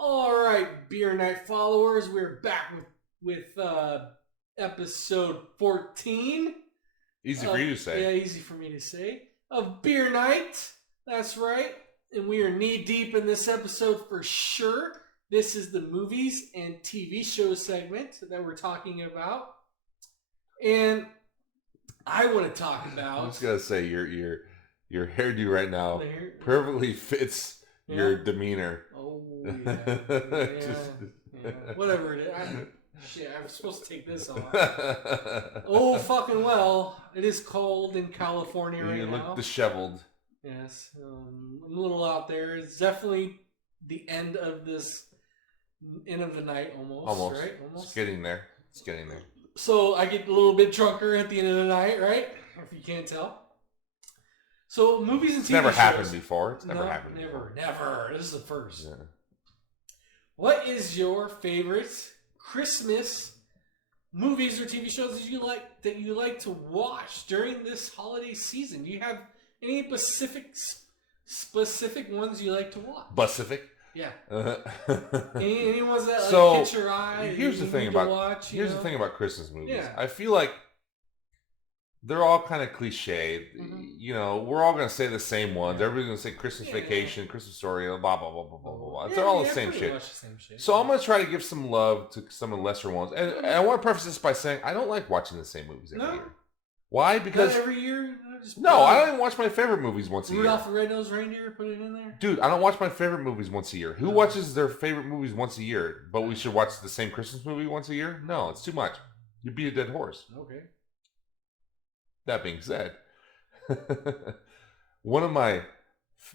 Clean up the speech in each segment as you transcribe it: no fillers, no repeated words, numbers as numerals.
All right, Beer Night followers, we're back with episode 14. Easy for you to say. Yeah, easy for me to say. Of Beer Night. That's right. And we are knee deep in this episode for sure. This is the movies and TV show segment that we're talking about. And I want to talk about... I'm just going to say your hairdo right now perfectly fits your demeanor. Oh, yeah. Whatever it is. I was supposed to take this off. Oh, fucking well. It is cold in California right now. You look disheveled. Yes. I'm a little out there. It's definitely the end of the night almost. Right? Almost. It's getting there. So I get a little bit drunker at the end of the night, right? If you can't tell. So movies and TV shows. It's never happened before. Never. This is the first. Yeah. What is your favorite Christmas movies or TV shows that you like to watch during this holiday season? Do you have any specific ones you like to watch? Pacific? Yeah. Any ones that catch your eye? Here's the thing about Christmas movies. Yeah. I feel like they're all kind of cliche. Mm-hmm. You know, we're all going to say the same ones. Everybody's going to say Christmas Vacation, Christmas Story, blah, blah, blah, blah, blah, blah. They're all the same shit. So I'm going to try to give some love to some of the lesser ones. And I want to preface this by saying I don't like watching the same movies every year. Why? Because... Not every year? I don't even watch my favorite movies once a year. Rudolph the Red-Nosed Reindeer, put it in there? Dude, I don't watch my favorite movies once a year. Who watches their favorite movies once a year, but we should watch the same Christmas movie once a year? No, it's too much. You beat a dead horse. Okay. That being said, one of my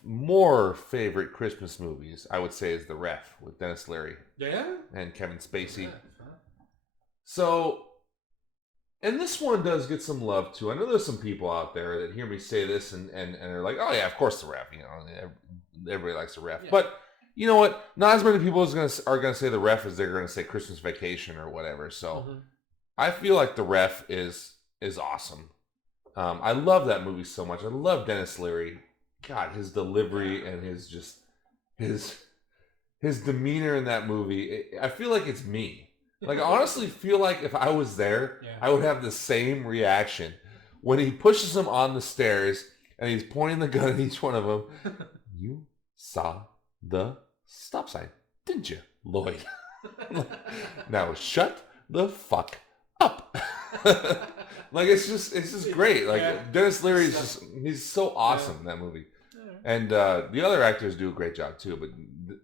more favorite Christmas movies, I would say, is The Ref with Dennis Leary. Yeah? And Kevin Spacey. So, and this one does get some love too. I know there's some people out there that hear me say this and are like, oh yeah, of course The Ref. You know, everybody likes The Ref. Yeah. But you know what? Not as many people are going to say The Ref as they're going to say Christmas Vacation or whatever. So, I feel like The Ref is awesome. I love that movie so much. I love Dennis Leary. God, his delivery and his demeanor in that movie. I feel like it's me. Like, I honestly feel like if I was there, I would have the same reaction. When he pushes them on the stairs and he's pointing the gun at each one of them. You saw the stop sign, didn't you, Lloyd? Now shut the fuck up. Like, it's just great. Like, Dennis Leary he's so awesome in that movie. And the other actors do a great job too, but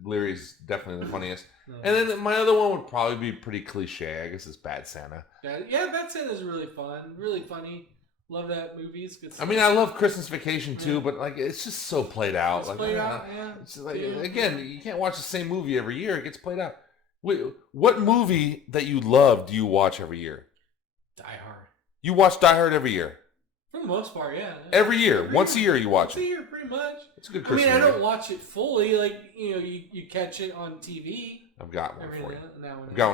Leary's definitely the funniest. And then my other one would probably be pretty cliche. I guess it's Bad Santa. Yeah, Bad Santa's really fun, really funny. Love that movie. It's good stuff. I mean, I love Christmas Vacation too, but like it's just so played out. It's played out, yeah. It's like, again, you can't watch the same movie every year. It gets played out. Wait, what movie that you love do you watch every year? Die Hard. You watch Die Hard every year? For the most part, yeah. Every year. Once a year you watch it? Once a year, pretty much. It's a good Christmas movie. I don't watch it fully. Like, you catch it on TV. I've got one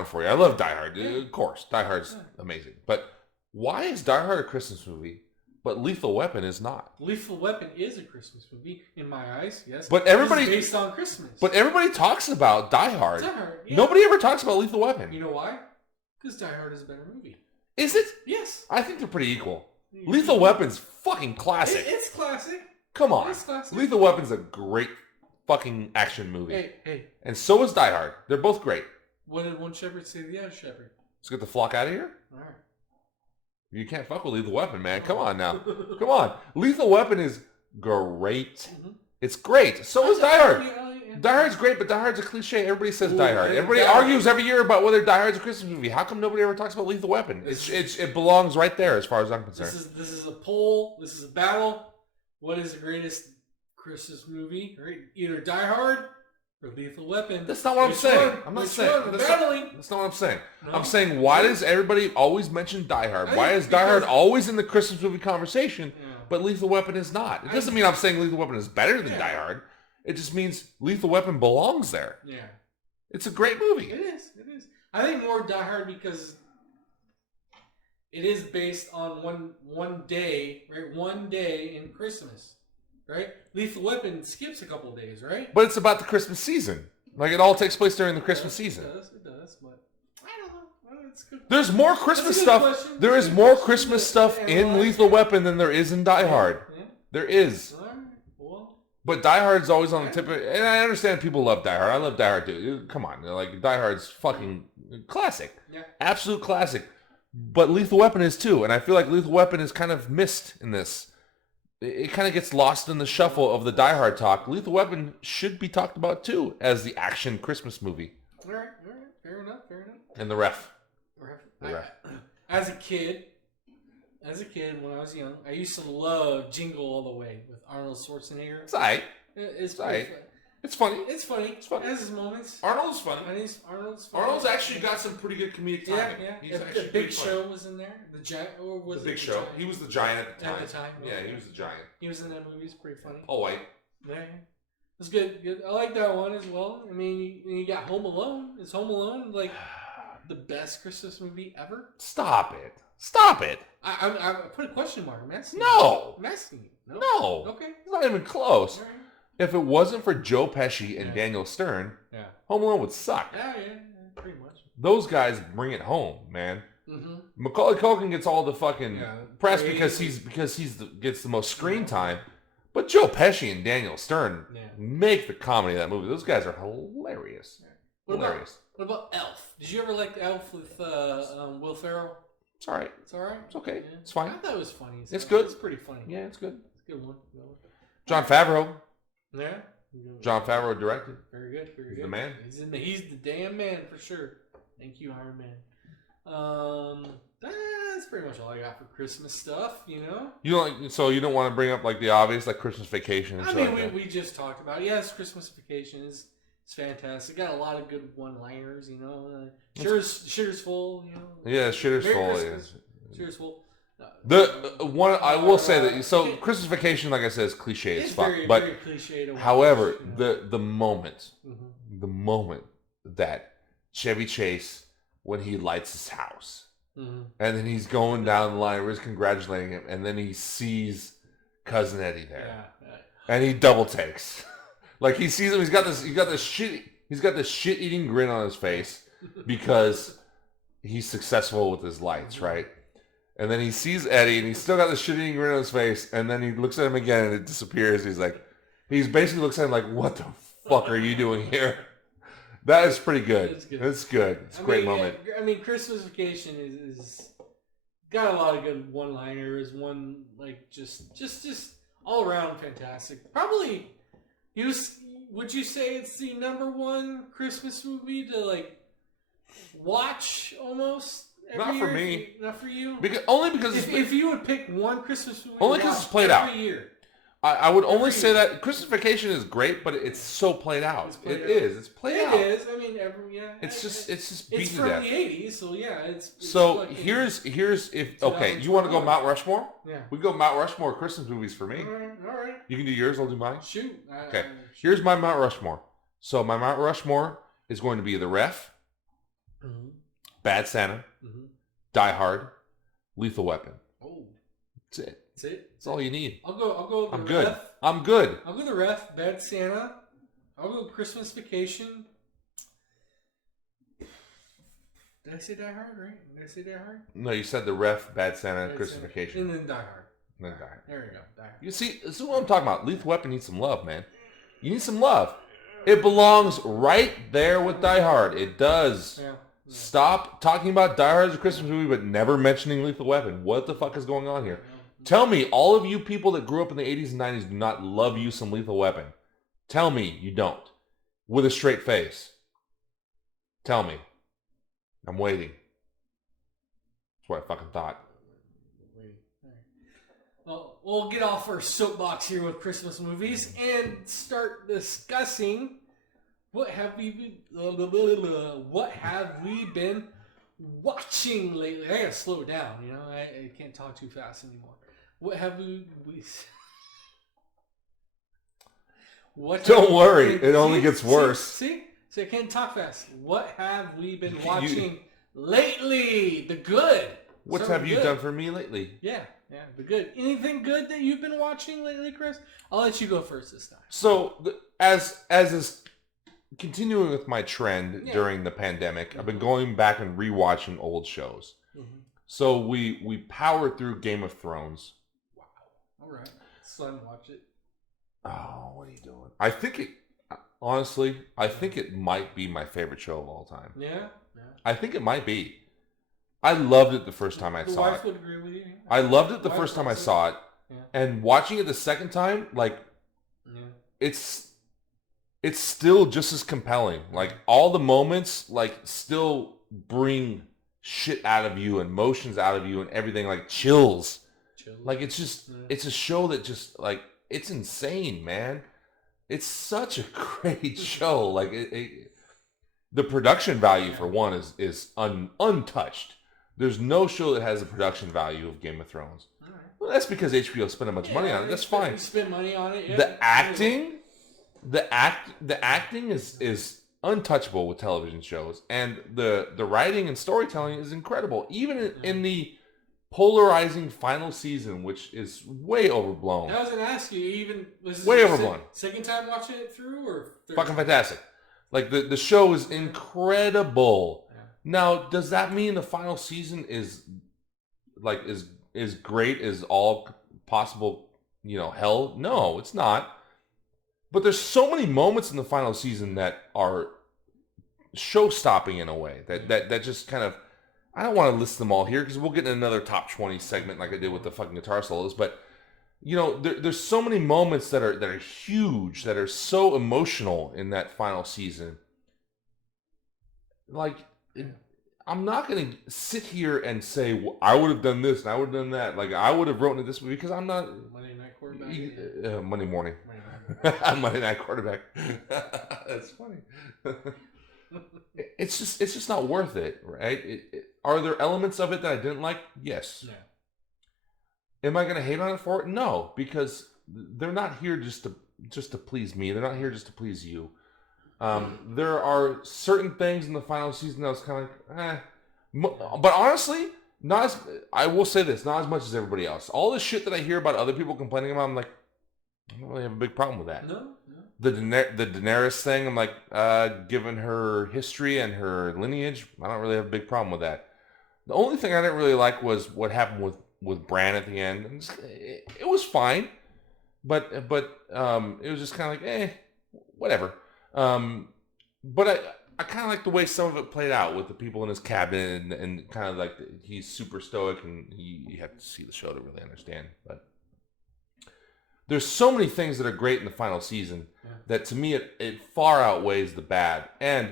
for you. I love Die Hard. Yeah. Of course. Die Hard's amazing. But why is Die Hard a Christmas movie, but Lethal Weapon is not? Lethal Weapon is a Christmas movie, in my eyes, yes. But everybody... It's based on Christmas. But everybody talks about Die Hard. Die Hard, yeah. Nobody ever talks about Lethal Weapon. You know why? Because Die Hard is a better movie. Is it? Yes. I think they're pretty equal. Lethal Weapon's fucking classic. It's classic. Come on. It's classic. Lethal Weapon's a great fucking action movie. Hey. And so is Die Hard. They're both great. What did one shepherd say to the other shepherd? Let's get the flock out of here. All right. You can't fuck with Lethal Weapon, man. Come on now. Come on. Lethal Weapon is great. Mm-hmm. It's great. So is Die Hard. Die Hard's great, but Die Hard's a cliche. Everybody says Die Hard. Everybody argues every year about whether Die Hard's a Christmas movie. How come nobody ever talks about Lethal Weapon? It belongs right there as far as I'm concerned. This is a poll. This is a battle. What is the greatest Christmas movie? Right? Either Die Hard or Lethal Weapon. That's not what I'm saying. I'm not saying. That's not what I'm saying. No? I'm saying, why does everybody always mention Die Hard? Why is Die Hard always in the Christmas movie conversation, but Lethal Weapon is not? It doesn't mean I'm saying Lethal Weapon is better than Die Hard. It just means Lethal Weapon belongs there. Yeah. It's a great movie. It is. I think more Die Hard because it is based on one day, right? One day in Christmas, right? Lethal Weapon skips a couple of days, right? But it's about the Christmas season. Like, it all takes place during the Christmas season. It does, but I don't know. It's good. There's more Christmas stuff. Question. There is more Christmas stuff in Lethal Weapon than there is in Die Hard. Yeah. There is. All right. Well, But Die Hard's always on the tip of it. And I understand people love Die Hard. I love Die Hard too. Come on. Like, Die Hard's fucking classic. yeah. Absolute classic. But Lethal Weapon is too. And I feel like Lethal Weapon is kind of missed in this. It kind of gets lost in the shuffle of the Die Hard talk. Lethal Weapon should be talked about too as the action Christmas movie. All right. Fair enough. And the ref. As a kid, when I was young, I used to love Jingle All the Way with Arnold Schwarzenegger. It's alright. It's alright. It's funny. It's funny. It's funny. It has its moments. Arnold's funny. Arnold's funny. Arnold's actually got some pretty good comedic timing. Yeah. He's The Big Show was in there. The Giant, or was the it Big Show? Giant? He was the Giant at the time. At the time. Yeah, he was the Giant. He was in that movie. It's pretty funny. Oh, wait. Yeah. It was good. I like that one as well. I mean, you got Home Alone. Is Home Alone like the best Christmas movie ever? Stop it. I put a question mark. I'm asking No. you. I'm asking you. No. Okay. It's not even close. All right. If it wasn't for Joe Pesci and Daniel Stern, Home Alone would suck. Yeah, pretty much. Those guys bring it home, man. Mm-hmm. Macaulay Culkin gets all the fucking press praise. because gets the most screen time. But Joe Pesci and Daniel Stern make the comedy of that movie. Those guys are hilarious. What about Elf? Did you ever like Elf with Will Ferrell? It's all right. It's all right. It's okay. Yeah. It's fine. I thought it was funny. It's good. It's pretty funny. Yeah, it's good. It's a good one. John Favreau. Yeah. John Favreau directed. Very good. He's the man. He's the damn man for sure. Thank you, Iron Man. That's pretty much all I got for Christmas stuff. You know. You don't want to bring up like the obvious, like Christmas Vacation. And I mean, like we just talked about it. Yes, Christmas Vacation is fantastic. Got a lot of good one-liners. You know, shitter's full. You know. Yeah, shitter's full. Shitter's full. The one I will say that Christmas Vacation, like I said, is cliche as fuck. Very, but very cliche to however, watch, the moment that Chevy Chase, when he lights his house, and then he's going down the line, we're congratulating him, and then he sees Cousin Eddie there, and he double takes, like he sees him. He's got this shit eating grin on his face because he's successful with his lights, right? And then he sees Eddie, and he's still got the shit-eating grin on his face, and then he looks at him again, and it disappears. He basically looks at him like, what the fuck are you doing here? That is pretty good. It's good. It's a great moment. I mean, Christmas Vacation is got a lot of good one-liners. Just all around fantastic. Probably, would you say it's the number one Christmas movie to watch almost? Not for me. Not for you? Only because if you would pick one Christmas movie only because it's played out every year. I would only say that Christmas Vacation is great, but it's so played out. It's played out. It is. I mean, It's just beaten it's to from death. the 80s, so yeah. So here's if okay, you want to go Mount Rushmore? Yeah. We go Mount Rushmore Christmas movies for me. All right. You can do yours. I'll do mine. Shoot. Okay. Here's my Mount Rushmore. So my Mount Rushmore is going to be The Ref, Bad Santa, Die Hard, Lethal Weapon. Oh, that's it. That's it. That's all you need. I'll go. I'm good. I'm good. I'll go The Ref, Bad Santa. I'll go Christmas Vacation. Did I say Die Hard? Right? Did I say Die Hard? No, you said The Ref, Bad Santa, Christmas Vacation, and then Die Hard. And then Die Hard. There we go. Die Hard. You see, this is what I'm talking about. Lethal Weapon needs some love, man. You need some love. It belongs right there with Die Hard. It does. Yeah. Stop talking about Die Hard as a Christmas movie, but never mentioning Lethal Weapon. What the fuck is going on here? Tell me, all of you people that grew up in the 80s and 90s do not love you some Lethal Weapon. Tell me you don't. With a straight face. Tell me. I'm waiting. That's what I fucking thought. Well, we'll get off our soapbox here with Christmas movies and start discussing what have we been watching lately. I gotta slow it down, you know. I can't talk too fast anymore. What have we Don't worry, it only gets worse. See, I can't talk fast. What have we been watching lately? The good. What have you done for me lately? Yeah, the good. Anything good that you've been watching lately, Chris? I'll let you go first this time. So, as is continuing with my trend during the pandemic, I've been going back and rewatching old shows. Mm-hmm. So we powered through Game of Thrones. Wow. All right. Son, watch it. Oh, what are you doing? I think it might be my favorite show of all time. Yeah? I think it might be. I loved it the first time I saw it. The wife would agree with you. I loved it the first time I saw it. Yeah. And watching it the second time, like, it's still just as compelling. Like, all the moments, like, still bring shit out of you, emotions out of you, and everything, like, chills. Like, it's just, it's a show that just, like, it's insane, man. It's such a great show. Like, the production value, for one, is untouched. There's no show that has the production value of Game of Thrones. All right. Well, that's because HBO spent a bunch of money on it. That's fine. You spend money on it. Yeah. The acting is untouchable with television shows, and the writing and storytelling is incredible. Even in the polarizing final season, which is way overblown. I was gonna ask you, even was this way overblown. Second time watching it through, or fucking fantastic? Like the show is incredible. Now, does that mean the final season is great as all possible, hell? No, it's not. But there's so many moments in the final season that are show-stopping in a way that just kind of, I don't want to list them all here because we'll get in another top 20 segment like I did with the fucking guitar solos. But there's so many moments that are huge, that are so emotional in that final season. Like, I'm not going to sit here and say, well, I would have done this and I would have done that. Like, I would have written it this way because I'm not... Monday night quarterback? Monday morning. Monday night quarterback. That's funny. It's just not worth it, right? Are there elements of it that I didn't like? Yes. Yeah. Am I going to hate on it for it? No, because they're not here just to please me. They're not here just to please you. There are certain things in the final season that was kind of like, but honestly, I will say this, not as much as everybody else. All the shit that I hear about other people complaining about, I'm like, I don't really have a big problem with that. No. The Daenerys thing, I'm like, given her history and her lineage, I don't really have a big problem with that. The only thing I didn't really like was what happened with Bran at the end. And it was fine, but it was just kind of like, whatever. But I kind of like the way some of it played out with the people in his cabin and kind of like he's super stoic, and you have to see the show to really understand. But there's so many things that are great in the final season that to me it far outweighs the bad. And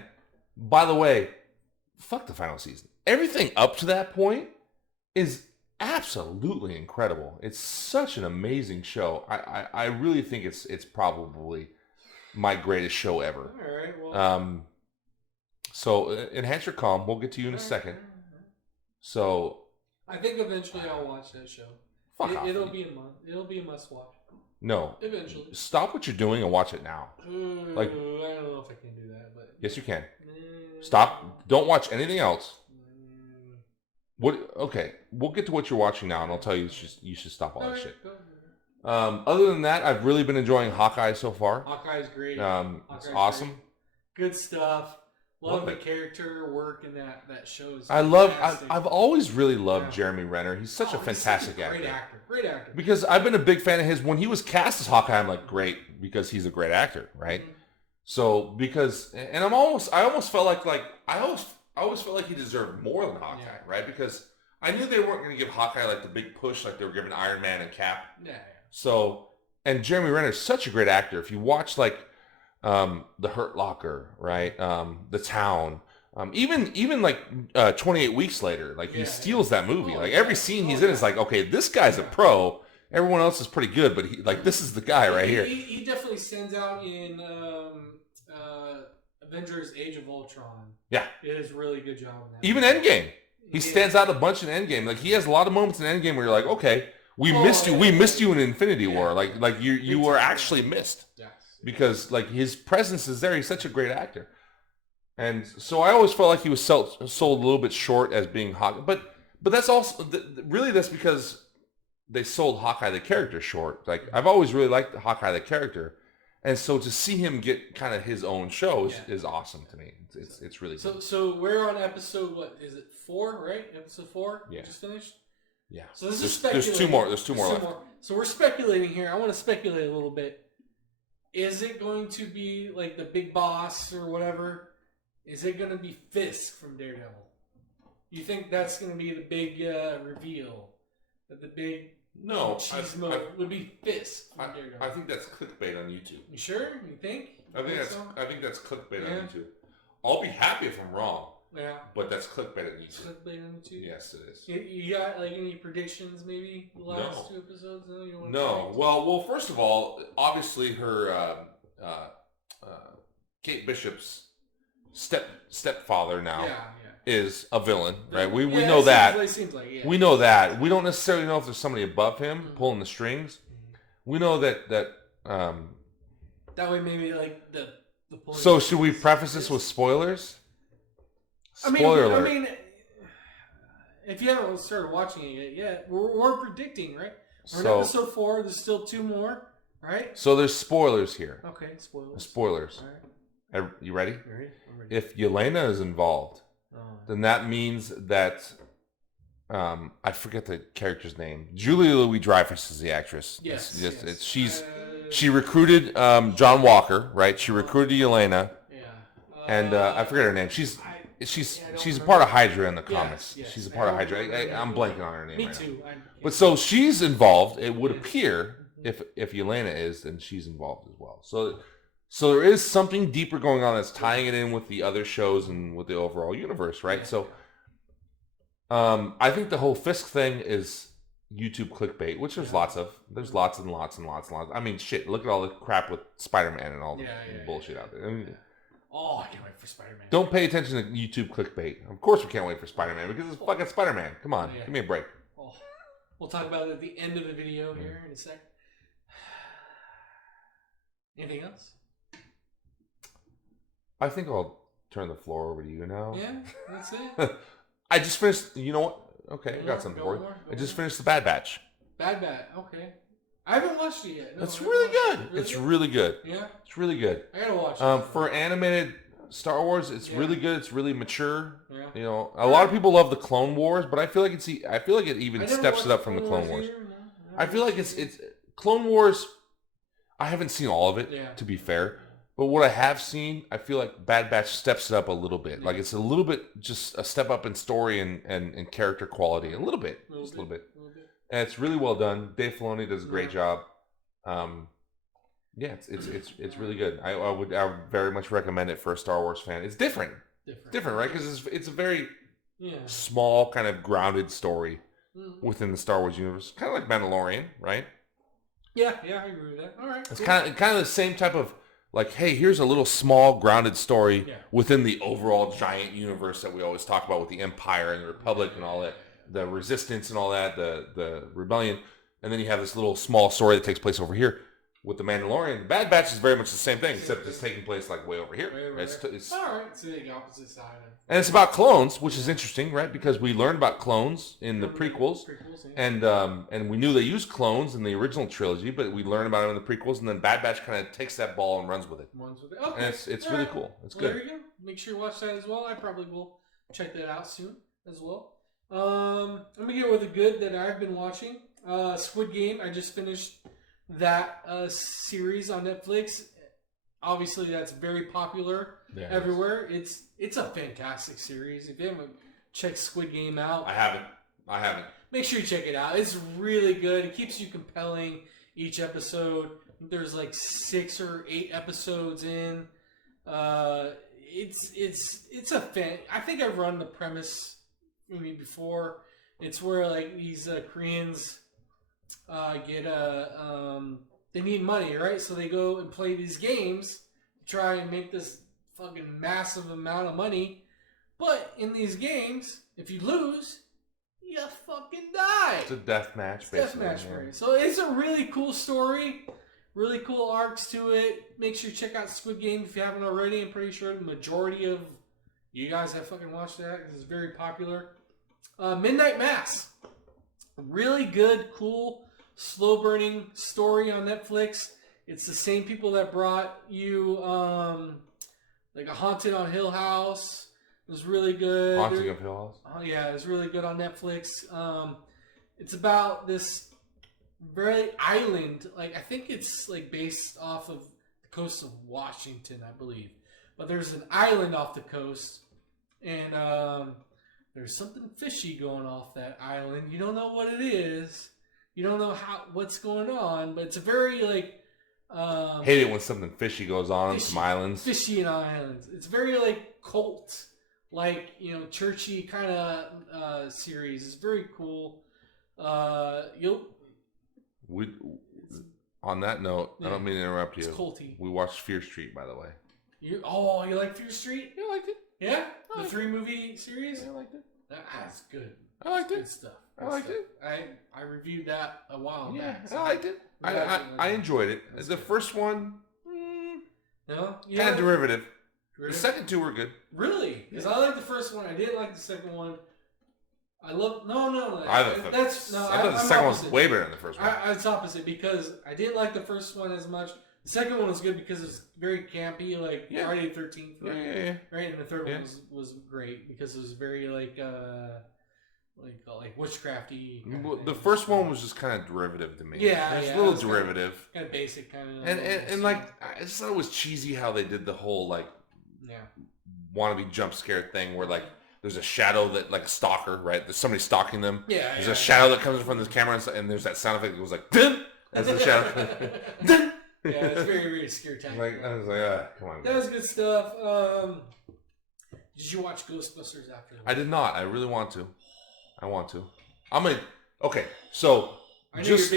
by the way, fuck the final season. Everything up to that point is absolutely incredible. It's such an amazing show. I really think it's probably my greatest show ever. All right, well. So enhance your calm. We'll get to you in a second. So I think eventually I'll watch that show. It'll be a must watch. No. Eventually. Stop what you're doing and watch it now. I don't know if I can do that, but yes, you can. Stop. Don't watch anything else. What? Okay, we'll get to what you're watching now, and I'll tell you you should stop all that shit. Other than that, I've really been enjoying Hawkeye so far. Hawkeye's great. It's awesome. Great. Good stuff. Love the character work in that show. I've always really loved Jeremy Renner. He's such a fantastic actor. Great actor. Because I've been a big fan of his. When he was cast as Hawkeye, I'm like, great, because he's a great actor, right? Mm-hmm. So I almost felt like I always felt like he deserved more than Hawkeye, right? Because I knew they weren't going to give Hawkeye like the big push like they were giving Iron Man and Cap. Yeah. So, and Jeremy Renner's such a great actor. If you watch like The Hurt Locker, right? The Town, even like 28 Weeks Later, like he steals that movie. Like every scene he's in is like, okay, this guy's a pro. Everyone else is pretty good, but this is the guy right here. He definitely stands out in Avengers: Age of Ultron. Yeah, it is a really good job in that. Even Endgame, he stands out a bunch in Endgame. Like he has a lot of moments in Endgame where you're like, okay, we missed you in Infinity War. Like you were actually missed. Yes. Because like his presence is there. He's such a great actor, and so I always felt like he was sold a little bit short as being Hawkeye. But that's also really that's because they sold Hawkeye the character short. Like I've always really liked Hawkeye the character, And so to see him get kind of his own show is awesome to me. It's really good. So we're on episode, what is it, 4, right? Episode 4? Yeah. We just finished? Yeah. So this is speculating. There's two more left. So we're speculating here. I want to speculate a little bit. Is it going to be like the big boss or whatever? Is it going to be Fisk from Daredevil? You think that's going to be the big reveal? That the big would be Fisk from Daredevil? I think that's clickbait on YouTube. You sure? You think? I think that's clickbait on YouTube. I'll be happy if I'm wrong. Yeah. But that's clickbait on YouTube. Clickbait on YouTube? Yes, it is. You got like any predictions maybe the last 2 episodes? No. Well, first of all, obviously her Kate Bishop's stepfather now is a villain, right? We know that. Seems like, we know that. We don't necessarily know if there's somebody above him pulling the strings. We know that that way maybe like the So should we preface this with spoilers? Spoiler alert. I mean, if you haven't started watching it yet, we're predicting, right? We're in episode 4. There's still 2 more, right? So there's spoilers here. Okay, spoilers. Spoilers. All right. You ready? Ready? I'm ready. If Yelena is involved, then that means that I forget the character's name. Julia Louis-Dreyfus is the actress. Yes. She recruited John Walker, right? She recruited Yelena. Yeah. And I forget her name. She's a part of Hydra in the comics. Yes. She's a part of Hydra. I'm blanking on her name. Me too. But so she's involved. It would appear if Yelena is, then she's involved as well. So there is something deeper going on that's tying it in with the other shows and with the overall universe, right? So I think the whole Fisk thing is YouTube clickbait, which there's lots of. There's lots and lots and lots and lots. I mean, shit, look at all the crap with Spider-Man and all the bullshit out there. I mean, I can't wait for Spider-Man. Don't pay attention to YouTube clickbait. Of course we can't wait for Spider-Man because it's fucking Spider-Man. Come on, give me a break. We'll talk about it at the end of the video here in a sec. Anything else? I think I'll turn the floor over to you now. Yeah, that's it. I just finished. You know what? Okay, I got something for you. I just finished the Bad Batch. Bad Batch. Okay. I haven't watched it yet. No, it's really good. It's really good. Yeah. It's really good. I gotta watch it. For animated Star Wars, it's really good. It's really mature. Yeah. You know, a lot of people love the Clone Wars, but I feel like it even steps it up from the Clone Wars. I feel like it's Clone Wars. I haven't seen all of it, to be fair. But what I have seen, I feel like Bad Batch steps it up a little bit. Like it's a little bit, just a step up in story and character quality. A little bit. Just a little bit. And it's really well done. Dave Filoni does a great job. It's really good. I would very much recommend it for a Star Wars fan. It's different. Different, right? Because it's a very small, kind of grounded story within the Star Wars universe. Kind of like Mandalorian, right? Yeah, I agree with that. All right. It's kind of the same type of, like, hey, here's a little small grounded story within the overall giant universe that we always talk about with the Empire and the Republic and all that, the Resistance and all that, the Rebellion, and then you have this little small story that takes place over here with the Mandalorian. The Bad Batch is very much the same thing, except it's taking place like way over here. It's all right. It's the opposite side. And it's about clones, which is interesting, right? Because we learned about clones in the prequels, and we knew they used clones in the original trilogy, but we learned about them in the prequels, and then Bad Batch kind of takes that ball and runs with it. Okay. And it's really cool. It's good. There you go. Make sure you watch that as well. I probably will check that out soon as well. Let me get with the good that I've been watching. Squid Game. I just finished that series on Netflix. Obviously, that's very popular everywhere. It's a fantastic series. If you haven't checked Squid Game out, I haven't. Make sure you check it out. It's really good. It keeps you compelling each episode. There's like 6 or 8 episodes in. It's a fan. I think I've run the premise maybe before. It's where like these Koreans get they need money, right? So they go and play these games to try and make this fucking massive amount of money. But in these games, if you lose, you fucking die. It's a death match, basically. So it's a really cool story. Really cool arcs to it. Make sure you check out Squid Game if you haven't already. I'm pretty sure the majority of you guys have fucking watched that because it's very popular. Midnight Mass. Really good, cool, slow-burning story on Netflix. It's the same people that brought you like a Haunted on Hill House. It was really good. Haunting of Hill House? Oh, yeah, it was really good on Netflix. It's about this very island. Like, I think it's like based off of the coast of Washington, I believe. But there's an island off the coast, and there's something fishy going off that island. You don't know what it is. You don't know what's going on, but it's a very like. Hate it when something fishy goes on some islands. Fishy in islands. It's very like cult, like churchy kind of series. It's very cool. On that note, I don't mean to interrupt you. It's culty. We watched Fear Street, by the way. You like Fear Street? Yeah, I liked it. Yeah, the 3-movie series. Yeah, I liked it. That's good. I liked it. Good stuff. I liked it. I reviewed that a while back. I liked it. I enjoyed it. The first one, no, kind of derivative. The second two were good. Really? Because I liked the first one. I didn't like the second one. I thought the second one was way better than the first one. It's opposite because I didn't like the first one as much. The second one was good because it was very campy, like Friday the 13th. Yeah. Right, and the third one was great because it was very like witchcrafty. The first one was just kind of derivative to me. Yeah, it was a little derivative, kind of basic, kind of. And like I just thought it was cheesy how they did the whole like wannabe jump scare thing where like. There's a shadow that, like, a stalker, right? There's somebody stalking them. Yeah. There's a shadow that comes in front of the camera, and there's that sound effect that goes like, dun! As the shadow. Dun! Yeah, it's very, very scary time. I was like, come on. That was good stuff. Did you watch Ghostbusters after that? I did not. I really want to. Okay, so, just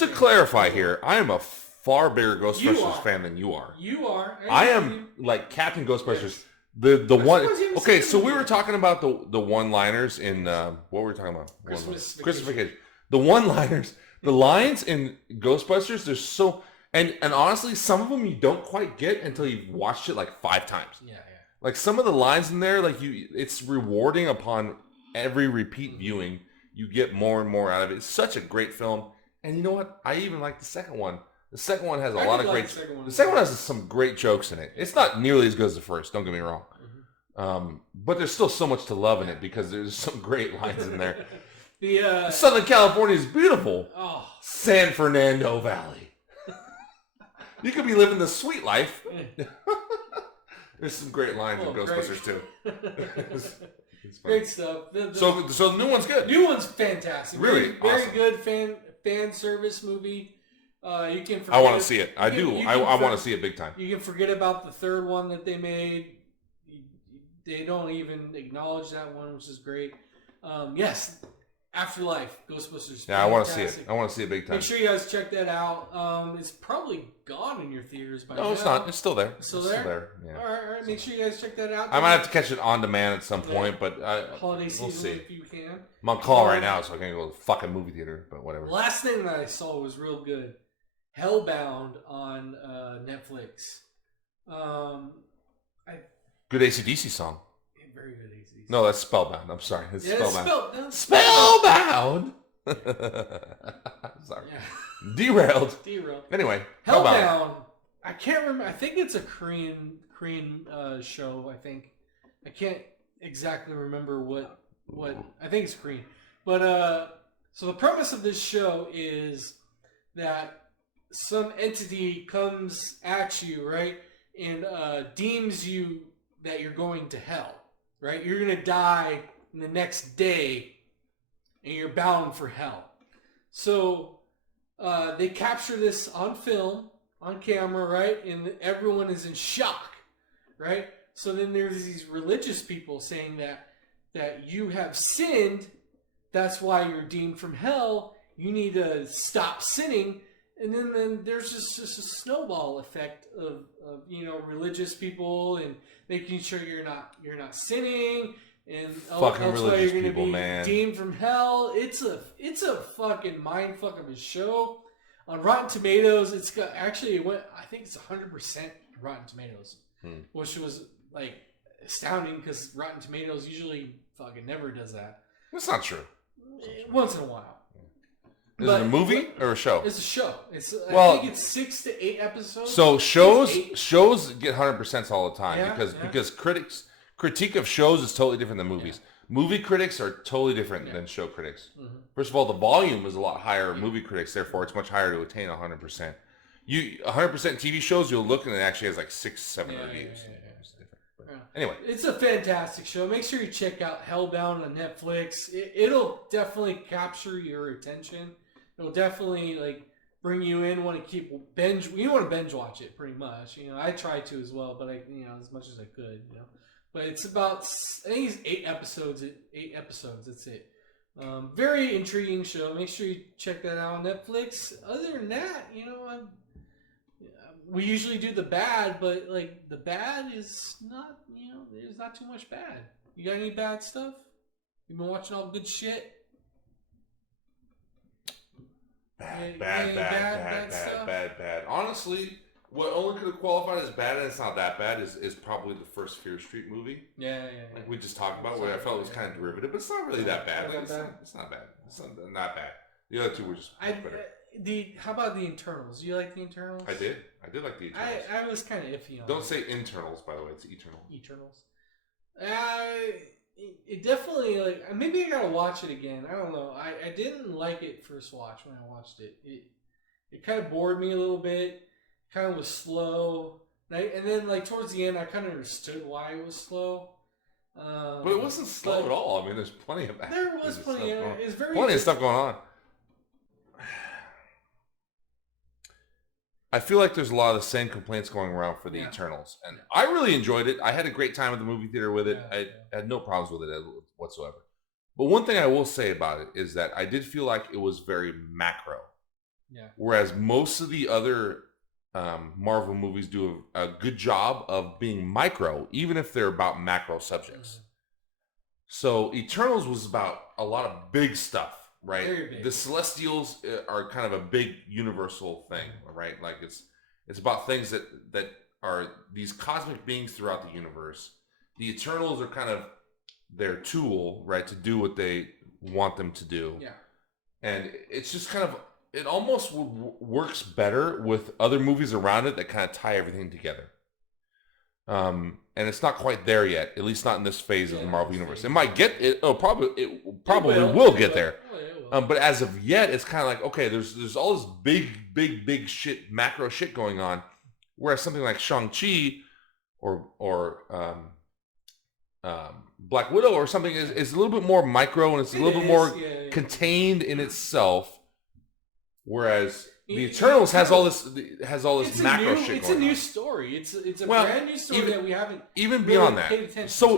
to clarify here, I am a far bigger Ghostbusters fan than you are. You are. I am, like, Captain Ghostbusters. Yes. The one. Okay, so we were talking about the one-liners in what were we talking about? Christmas Vacation. The one-liners, the lines in Ghostbusters. There's so and honestly, some of them you don't quite get until you've watched it like 5 times. Yeah. Like some of the lines in there, like it's rewarding upon every repeat viewing. You get more and more out of it. It's such a great film, and you know what? I even like the second one. The second one has a lot of great. The second one has some great jokes in it. It's not nearly as good as the first. Don't get me wrong, but there's still so much to love in it because there's some great lines in there. Southern California is beautiful. Oh. San Fernando Valley. You could be living the sweet life. There's some great lines in Ghostbusters too. It's great stuff. So the new one's good. New one's fantastic. Really, very good fan service movie. You can. I want to see it. I do. I want to see it big time. You can forget about the third one that they made. They don't even acknowledge that one, which is great. Yes, Afterlife, Ghostbusters. Yeah, fantastic. I want to see it. I want to see it big time. Make sure you guys check that out. It's probably gone in your theaters by now. No, it's not. It's still there. Still there? Yeah. All right. Make sure you guys check that out. I might have to catch it on demand at some point, but holiday season, we'll see. If you can. I'm on call right now, so I can't go to the fucking movie theater, but whatever. Last thing that I saw was real good. Hellbound on Netflix. Good AC/DC song. Very good AC/DC. No, that's Spellbound. I'm sorry. It's Spellbound. Spellbound. Sorry. Yeah. Derailed. Anyway, Hellbound. I can't remember. I think it's a Korean show. I can't exactly remember what. I think it's Korean. But so the premise of this show is that some entity comes at you, right, and deems you that you're going to hell, right? You're going to die the next day, and you're bound for hell. So they capture this on film, on camera, right? And everyone is in shock, right? So then there's these religious people saying that you have sinned, that's why you're deemed from hell, you need to stop sinning. And then there's just a snowball effect of religious people and making sure you're not sinning, and fucking that's religious why you're going to people, be man. deemed from hell. It's a fucking mindfuck of a show. On Rotten Tomatoes, it's got I think it's 100% Rotten Tomatoes, which was like astounding because Rotten Tomatoes usually fucking never does that. That's not true. Once in a while. Is it a movie or a show? It's a show. Well, I think it's 6 to 8 episodes. So shows get 100% all the time because critique of shows is totally different than movies. Yeah. Movie critics are totally different than show critics. Mm-hmm. First of all, the volume is a lot higher. Movie critics, therefore, it's much higher to attain 100%. 100% TV shows, you'll look and it actually has like 6-7 reviews. It's different. But anyway, it's a fantastic show. Make sure you check out Hellbound on Netflix. It'll definitely capture your attention. It'll definitely like bring you in. Want to keep binge? You want to binge watch it pretty much. I try to as well, but as much as I could. But it's about, I think it's 8 episodes. 8 episodes. That's it. Very intriguing show. Make sure you check that out on Netflix. Other than that, we usually do the bad, but like the bad is not, there's not too much bad. You got any bad stuff? You've been watching all good shit? Bad. Honestly, what only could have qualified as bad, and it's not that bad, is probably the first Fear Street movie. Yeah. Like we just talked about, where I felt it was kind of derivative, but it's not really that bad. Like, it's not bad. It's not bad. The other two were just better. How about the Internals? You like the Internals? I did like the Eternals. I was kind of iffy on. Don't say internals, by the way. It's eternal. Eternals. It definitely, like, maybe I gotta watch it again. I don't know. I didn't like it first watch when I watched it. It kind of bored me a little bit. Kind of was slow. And then, like, towards the end, I kind of understood why it was slow. But it wasn't slow at all. I mean, there's plenty of action. There was plenty of stuff going on. I feel like there's a lot of the same complaints going around for the Eternals. And I really enjoyed it. I had a great time at the movie theater with it. I had no problems with it whatsoever. But one thing I will say about it is that I did feel like it was very macro. Yeah. Whereas most of the other Marvel movies do a good job of being micro, even if they're about macro subjects. Mm-hmm. So Eternals was about a lot of big stuff. Right, very big. The Celestials are kind of a big universal thing, right? Like it's about things that are these cosmic beings throughout the universe. The Eternals are kind of their tool, right, to do what they want them to do. Yeah, and it's just kind of, it almost works better with other movies around it that kind of tie everything together. And it's not quite there yet, at least not in this phase of the Marvel universe. It might get it. Oh, probably will get there. But as of yet, it's kind of like, okay, there's all this big shit, macro shit going on. Whereas something like Shang-Chi or Black Widow or something is a little bit more micro, and it's a little bit more contained in itself. Whereas the Eternals has all this macro shit going on. It's a new story. It's a brand new story that we haven't even beyond that.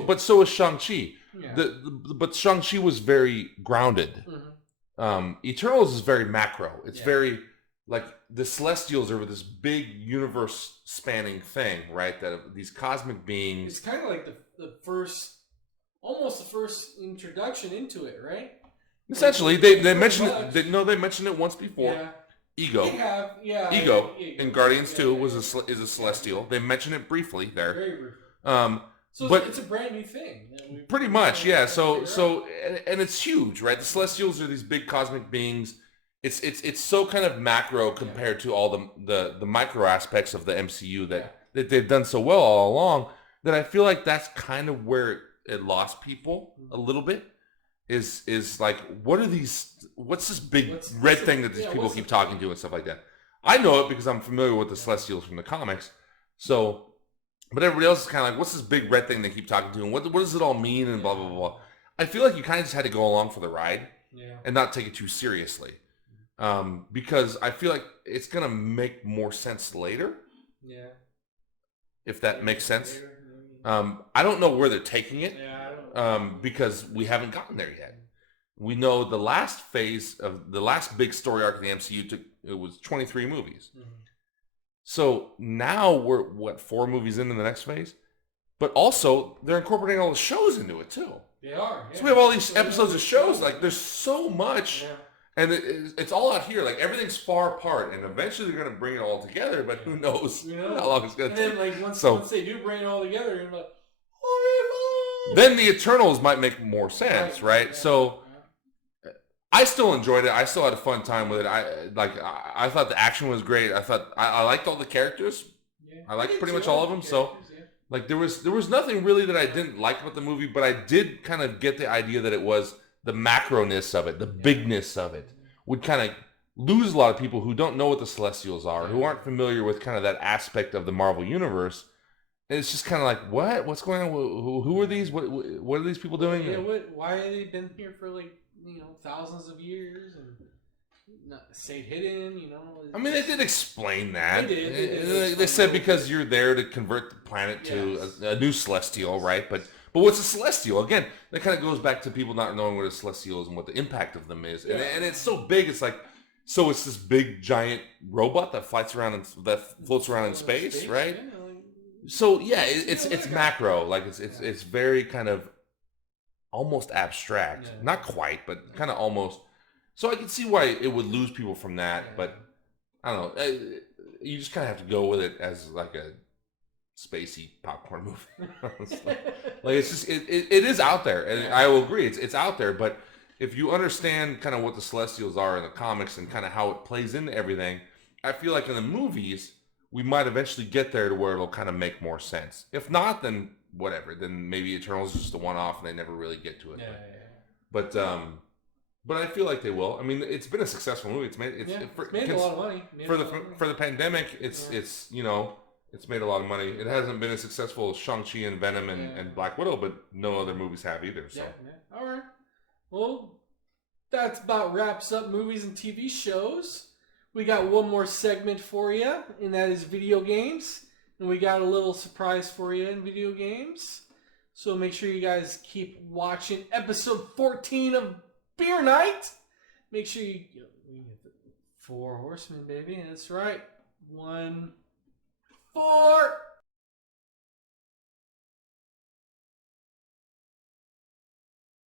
But so is Shang-Chi. Yeah. But Shang-Chi was very grounded. Mm-hmm. Eternals is very macro. It's very like the Celestials are this big universe spanning thing, right? That these cosmic beings. It's kind of like almost the first introduction into it, right? Essentially, they mentioned it. They mentioned it once before. Yeah. Ego. Ego in Guardians 2 is a Celestial. They mention it briefly there. Very briefly. So it's a brand new thing. Pretty much, yeah. So and it's huge, right? The Celestials are these big cosmic beings. It's so kind of macro compared to all the micro aspects of the MCU that they've done so well all along, that I feel like that's kind of where it lost people a little bit. Is like, what's this big red thing that these people keep talking to and stuff like that? I know it because I'm familiar with the Celestials from the comics. So, but everybody else is kind of like, what's this big red thing they keep talking to, and what does it all mean, and blah, blah, blah. I feel like you kind of just had to go along for the ride and not take it too seriously. Because I feel like it's going to make more sense later. Yeah. If that makes sense. I don't know where they're taking it. Because we haven't gotten there yet. We know the last phase of the last big story arc of the MCU it was 23 movies. Mm-hmm. So now we're 4 movies into the next phase, but also they're incorporating all the shows into it too. They are. Yeah. So we have all these episodes of shows. Like there's so much, and it's all out here. Like everything's far apart, and eventually they're gonna bring it all together. But who knows how long it's gonna take? And then like once they do bring it all together, you're like, then the Eternals might make more sense, right? Yeah. So I still enjoyed it. I still had a fun time with it. I thought the action was great. I liked all the characters. Yeah. I liked pretty much all of them. So like there was nothing really that I didn't like about the movie, but I did kind of get the idea that it was the macroness of it, the bigness of it, would kind of lose a lot of people who don't know what the Celestials are, who aren't familiar with kind of that aspect of the Marvel Universe. And it's just kind of like, what? What's going on? Who are these? What are these people doing? Yeah, why have they been here for like, thousands of years and not stayed hidden? I mean, they did explain that. They did. They said because you're there to convert the planet to a new Celestial, right? But what's a Celestial? Again, that kind of goes back to people not knowing what a Celestial is and what the impact of them is. And it's so big. It's like, so it's this big giant robot that floats around in space, right? Yeah, So yeah, it's macro. Like it's very kind of almost abstract. Not quite, but kind of almost. So I can see why it would lose people from that, but I don't know. You just kind of have to go with it as like a spacey popcorn movie. Like it's just it is out there, and I will agree it's out there. But if you understand kind of what the Celestials are in the comics and kind of how it plays into everything, I feel like in the movies we might eventually get there to where it'll kind of make more sense. If not, then whatever. Then maybe Eternals is just a one-off and they never really get to it. But I feel like they will. I mean, it's been a successful movie. It's made a lot of money. For the pandemic. It's made a lot of money. It hasn't been as successful as Shang-Chi and Venom and Black Widow, but no other movies have either. So all right. Well, that's about wraps up movies and TV shows. We got one more segment for you, and that is video games. And we got a little surprise for you in video games. So make sure you guys keep watching episode 14 of Beer Night. Make sure we get the 4 horsemen, baby. That's right. 1, 4